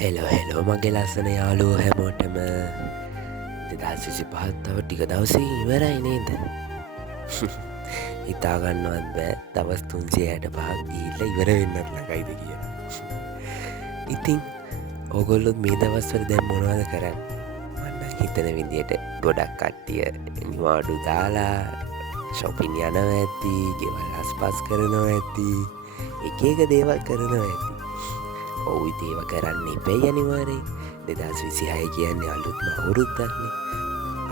Hello මගේ ලස්සන යාලුව හැමෝටම 2025 තව ටික දවසේ ඉවරයි නේද? හිතාගන්නවත් බෑ දවස් 365ක් ගිහිල්ලා ඉවර වෙන්නත් ළඟයිද කියලා. ඉතින් ඕගොල්ලොත් මේ දවස්වල දැන් මොනවද කරන්නේ? මම හිතන විදියට ගොඩක් කට්ටිය නිවාඩු දාලා shopping යනවා ඇති, ගෙවල් අස්පස් කරනවා ඇති, එක දේවල් කරනවා ඇති. ඔව් ඉතින් ඒව කරන්න එපැයි අනිවාර්යෙන්. 2026 කියන්නේ අලුත්ම අවුරුද්දක්නේ.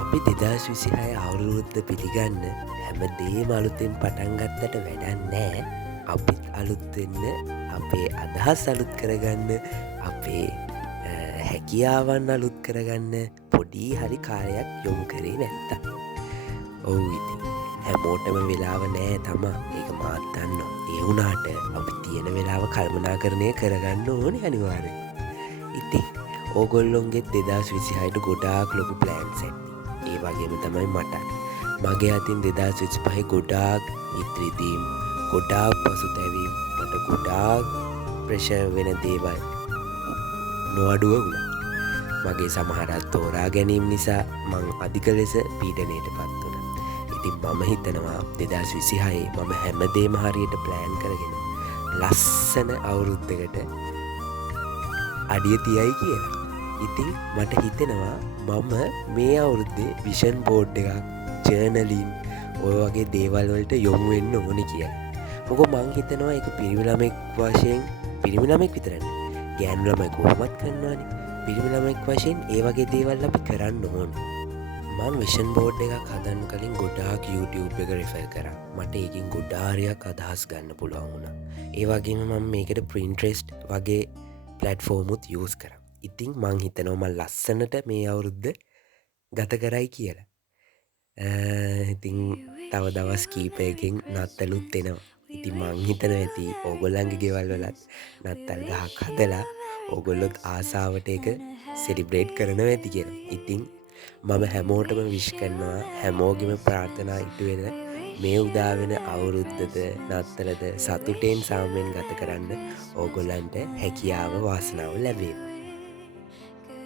අපි 2026 අවුරුද්ද පිළිගන්න හැමදේම අලුතෙන් පටන් ගත්තට වැඩක් නැහැ. අපිත් අලුත් වෙන්න, අපේ අදහස් අලුත් කරගන්න, අපේ හැකියාවන් අලුත් කරගන්න පොඩි හරි කාලයක් යොමු කරේ නැත්තම්. ඔව් ඉතින් හැමෝටම වෙලාව නෑ තමා. ඒක මාත් දන්නවා. ඒ වුණාට අපි තියෙන වෙලාව කල්පනාකරණය කරගන්න ඕනේ අනිවාර්යෙන්. ඉතින් ඕගොල්ලොන්ගේ 2026ට ගොඩාක් ලොකු ප්ලෑන්ස් ඇති. ඒ වගේම තමයි මට. මගේ අතින් 2025 ගොඩාක් ඉදිරිදීම්, ගොඩාක් පසුතැවීම්, මට ගොඩාක් ප්‍රෙෂර් වෙන දේවල් නොඅඩුව වුණා. මගේ සමහරක් තෝරා ගැනීම නිසා මං අධික ලෙස පීඩනයට පත් වුණා. ඉතින් මම හිතනවා 2026 මම හැමදේම හරියට ප්ලෑන් කරගෙන ලස්සන අවුරුද්දකට අඩිය තියයි කියලා. ඉතින් මට හිතෙනවා මම මේ අවුරුද්දේ විෂන් බෝඩ් එකක්, ජර්නලින් ඔය වගේ දේවල් වලට යොමු වෙන්න ඕනේ කියලා. මොකද මං හිතනවා ඒක පිරිමි ළමෙක් වශයෙන්, පිරිමි ළමෙක් විතර නෙවෙයි, ගෑනු ළමයි කොහොමත් කරනවානේ. පිරිමි ළමෙක් වශයෙන් ඒ වගේ දේවල් අපි කරන්න ඕනේ. මම විෂන් බෝඩ් එකක් හදන්න කලින් ගොඩාක් YouTube එක රිෆර් කරා. මට ඒකින් ගොඩාරියක් අදහස් ගන්න පුළුවන් වුණා. ඒ වගේම මම මේකට Pinterest වගේ ප්ලැට්ෆෝමුත් යූස් කරා. ඉතින් මං හිතනවා මම ලස්සනට මේ අවුරුද්ද ගත කරයි කියලා. ඉතින් තව දවස් කීපයකින් නත්තලුත් එනවා. ඉතින් මං හිතනවා ඇති ඕගොල්ලන්ගේ ගෙවල් වලත් නත්තල් ගහක් හදලා ඕගොල්ලොත් ආසාවට ඒක සෙලිබ්‍රේට් කරනවා ඇති කියලා. ඉතින් මම හැමෝටම විශ් කරනවා, හැමෝගෙම ප්‍රාර්ථනා ඉටු වෙන මේ උදා වෙන අවුරුද්දද නත්තලද සතුටෙන් සාමයෙන් ගත කරන්න ඕගොල්ලන්ට හැකියාව වාසනාව ලැබේවා.